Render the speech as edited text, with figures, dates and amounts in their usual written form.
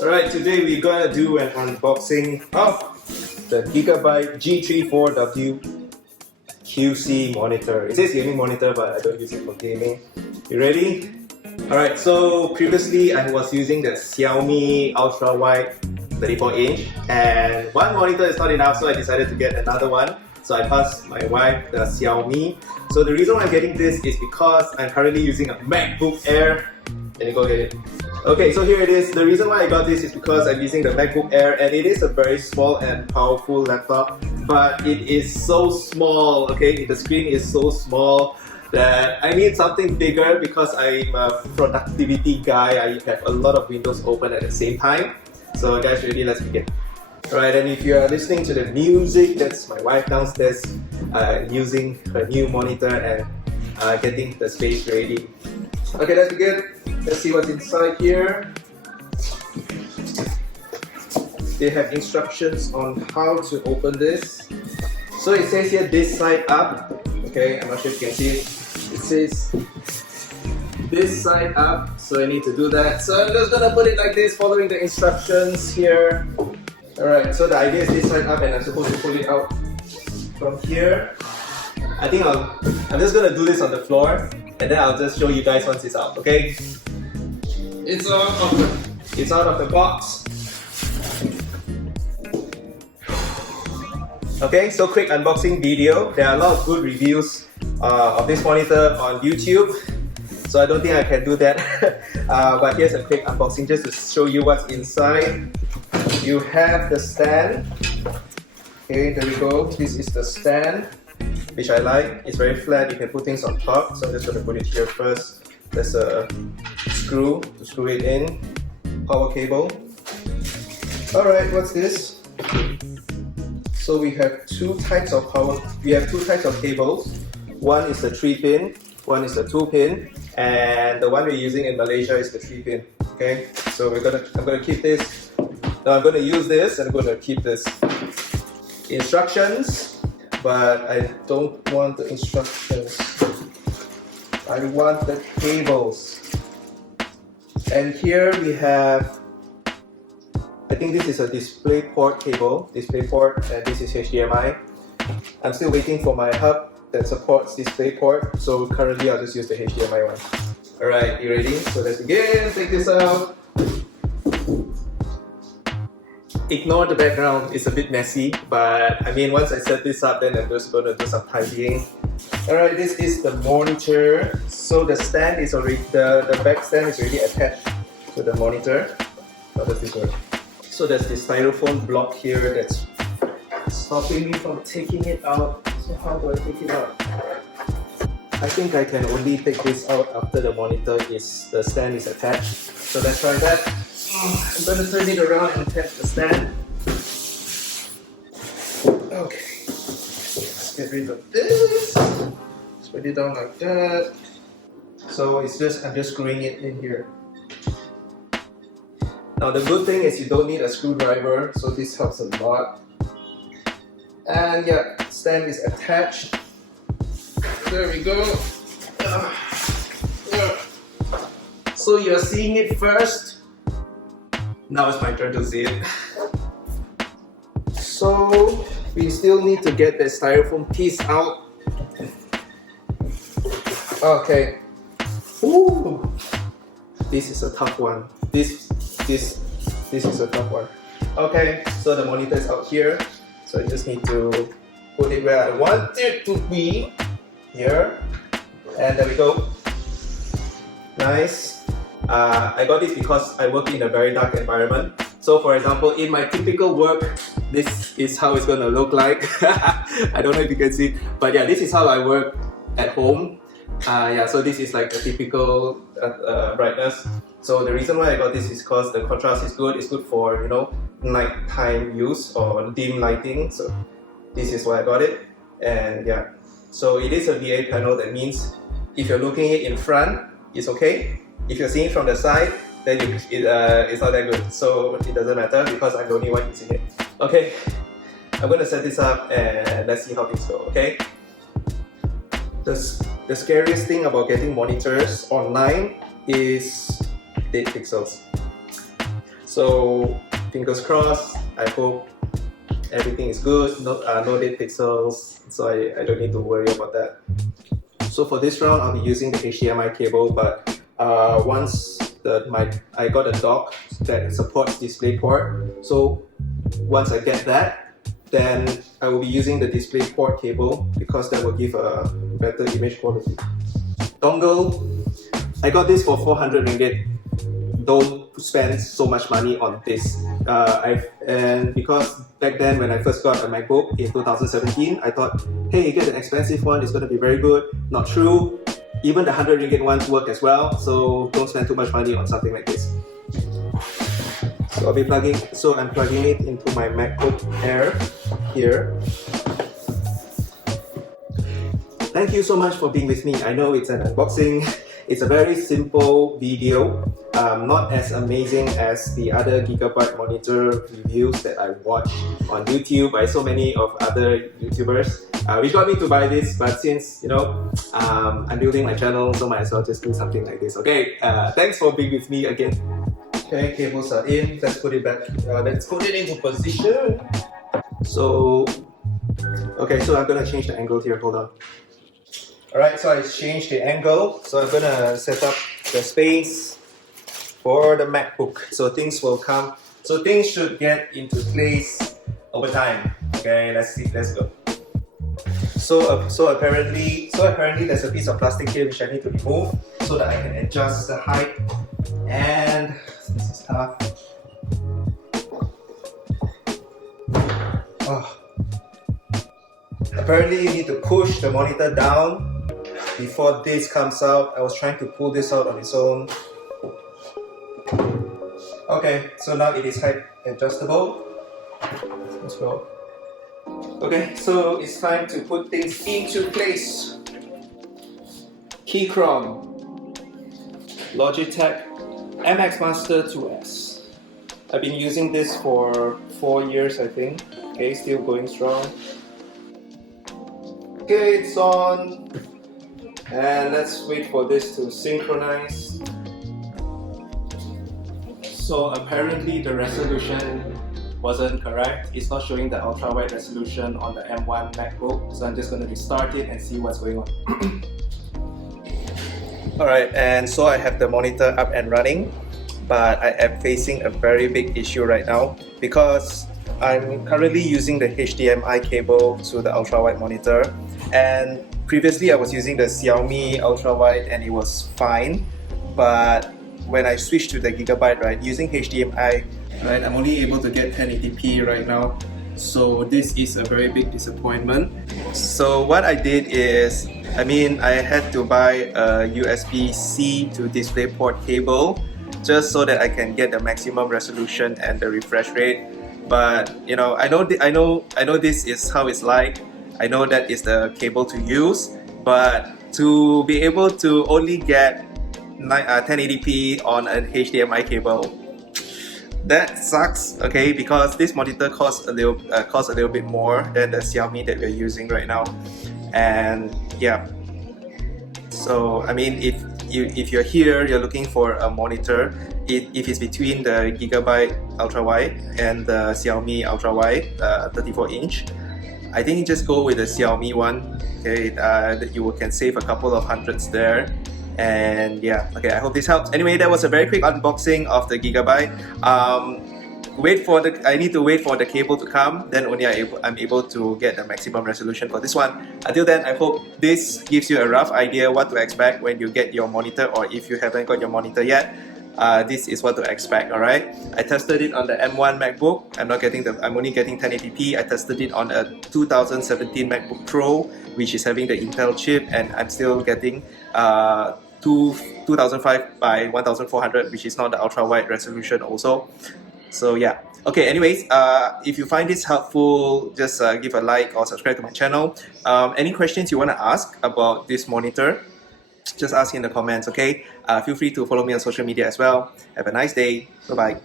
Alright, today we're gonna do an unboxing of the Gigabyte G34WQC monitor. It says gaming monitor, but I don't use it for gaming. You ready? Alright, so previously I was using the Xiaomi Ultrawide 34-inch, and one monitor is not enough, so I decided to get another one. So I passed my wife the Xiaomi. So the reason why I'm getting this is because I'm currently using a MacBook Air. Can you go get it? Okay, so here it is. The reason why I got this is because I'm using the MacBook Air, and it is a very small and powerful laptop, but it is so small, okay? The screen is so small that I need something bigger because I'm a productivity guy. I have a lot of windows open at the same time. So guys, ready? Let's begin. Alright, and if you are listening to the music, that's my wife downstairs using her new monitor and getting the space ready. Okay, let's begin. Let's see what's inside here. They have instructions on how to open this. So it says here this side up. Okay, I'm not sure if you can see it. It says this side up, so I need to do that. So I'm just gonna put it like this, following the instructions here. Alright, so the idea is this side up, and I'm supposed to pull it out from here. I think I'm just gonna do this on the floor, and then I'll just show you guys once it's out, okay? It's out of the box. Okay, so quick unboxing video. There are a lot of good reviews of this monitor on YouTube, so I don't think I can do that. But here's a quick unboxing just to show you what's inside. You have the stand. Okay, there we go. This is the stand, which I like. It's very flat. You can put things on top. So I'm just going to put it here first. There's a screw to screw it in. Power cable. Alright, what's this? So we have two types of power. We have two types of cables. One is the 3-pin, one is the 2-pin, and the one we're using in Malaysia is the 3-pin. Okay, so I'm gonna keep this. Now I'm gonna use this and I'm gonna keep this. Instructions, but I don't want the instructions. I want the cables. And here we have, I think this is a DisplayPort cable, DisplayPort, and this is HDMI. I'm still waiting for my hub that supports DisplayPort, so currently I'll just use the HDMI one. Alright, you ready? So let's begin. Take this out. Ignore the background, it's a bit messy, but I mean, once I set this up, then I'm just going to do some tidying. Alright, this is the monitor. So the stand is already, the back stand is already attached to the monitor. How does this work? So there's this styrofoam block here that's stopping me from taking it out. So how do I take it out? I think I can only take this out after the stand is attached. So let's try that. I'm going to turn it around and attach the stand. Okay, let's get rid of this. Let's put it down like that. So I'm just screwing it in here. Now the good thing is you don't need a screwdriver, so this helps a lot. And yeah, stand is attached. There we go. So you're seeing it first. Now it's my turn to see it. So we still need to get the styrofoam piece out. Okay. Ooh. This is a tough one. This is a tough one. Okay, so the monitor is out here. So I just need to put it where I want it to be. Here. And there we go. Nice. I got this because I work in a very dark environment. So for example, in my typical work, this is how it's gonna look like. I don't know if you can see, but yeah, this is how I work at home. Yeah, so this is like the typical brightness. So the reason why I got this is because the contrast is good. It's good for, you know, nighttime use or dim lighting. So this is why I got it. And yeah, so it is a VA panel. That means if you're looking it in front, it's okay. If you're seeing from the side, then it's not that good. So it doesn't matter because I'm the only one using it. Okay, I'm going to set this up and let's see how things go, okay? The scariest thing about getting monitors online is dead pixels. So fingers crossed. I hope everything is good. No dead pixels, so I don't need to worry about that. So for this round, I'll be using the HDMI cable, but once I got a dock that supports DisplayPort. So once I get that, then I will be using the DisplayPort cable because that will give a better image quality. Dongle, I got this for 400 ringgit. Don't spend so much money on this. And because back then when I first got a MacBook in 2017, I thought, hey, get an expensive one, it's going to be very good. Not true. Even the 100 ringgit ones work as well, so don't spend too much money on something like this. So I'm plugging it into my MacBook Air here. Thank you so much for being with me. I know it's an unboxing. It's a very simple video, not as amazing as the other Gigabyte monitor reviews that I watch on YouTube by so many of other YouTubers, which got me to buy this. But since I'm building my channel, so might as well just do something like this. Okay, thanks for being with me again. Okay, cables are in. Let's put it back. Let's put it into position. So, okay, so I'm gonna change the angle here. Hold on. Alright, so I changed the angle, so I'm gonna set up the space for the MacBook. So things will come, so things should get into place over time. Okay, let's see, let's go. So apparently there's a piece of plastic here which I need to remove so that I can adjust the height, and this is tough. Oh. Apparently you need to push the monitor down before this comes out. I was trying to pull this out on its own. Okay, so now it is height adjustable. Let's go. Okay, so it's time to put things into place. Keychron, Logitech MX Master 2S. I've been using this for 4 years, I think. Okay, still going strong. Okay, it's on. And let's wait for this to synchronize. So apparently the resolution wasn't correct. It's not showing the ultra-wide resolution on the M1 Macbook. So I'm just going to restart it and see what's going on. Alright, and so I have the monitor up and running, but I am facing a very big issue right now because I'm currently using the HDMI cable to the ultra-wide monitor, and previously I was using the Xiaomi Ultrawide and it was fine, but when I switched to the Gigabyte, right, using HDMI, right, I'm only able to get 1080p right now. So this is a very big disappointment. So what I did is, I had to buy a USB-C to DisplayPort cable just so that I can get the maximum resolution and the refresh rate. But I know this is how it's like. I know that is the cable to use, but to be able to only get 1080p on an HDMI cable, that sucks. Okay, because this monitor costs a little bit more than the Xiaomi that we're using right now, and yeah. So if you're here, you're looking for a monitor, if it's between the Gigabyte Ultrawide and the Xiaomi Ultrawide 34-inch, I think you just go with the Xiaomi one. Okay, that you can save a couple of hundreds there. And yeah, okay, I hope this helps. Anyway, that was a very quick unboxing of the Gigabyte. I need to wait for the cable to come, then only I'm able to get the maximum resolution for this one. Until then, I hope this gives you a rough idea what to expect when you get your monitor, or if you haven't got your monitor yet. This is what to expect. Alright, I tested it on the M1 MacBook. I'm only getting 1080p. I tested it on a 2017 MacBook Pro, which is having the Intel chip, and I'm still getting 2005 by 1400, which is not the ultra wide resolution also. So yeah, okay, anyways, if you find this helpful, just give a like or subscribe to my channel. Any questions you want to ask about this monitor, just ask in the comments. Okay, feel free to follow me on social media as well. Have a nice day. Bye bye.